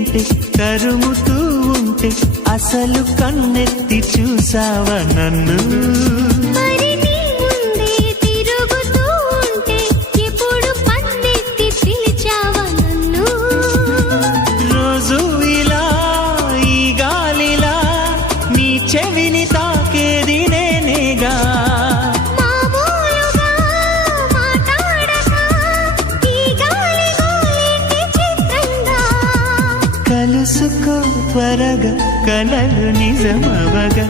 వింటే కరుముతూ ఉంటే అసలు కన్నెత్తి చూసావా నన్ను? మరి నీ ముందే తిరుగుతూ ఉంటే ఎప్పుడు పన్నెత్తి పిలిచావా నన్ను? రోజు ఇలా ఈ గాలిలా నీ చెవిని తాకేది నేనేగా. మామూలుగా మాట్లాడక ఈ గాలి గోలేంటి చిత్రంగా. కలుసుకో త్వరగా కలలు నిజమవగా.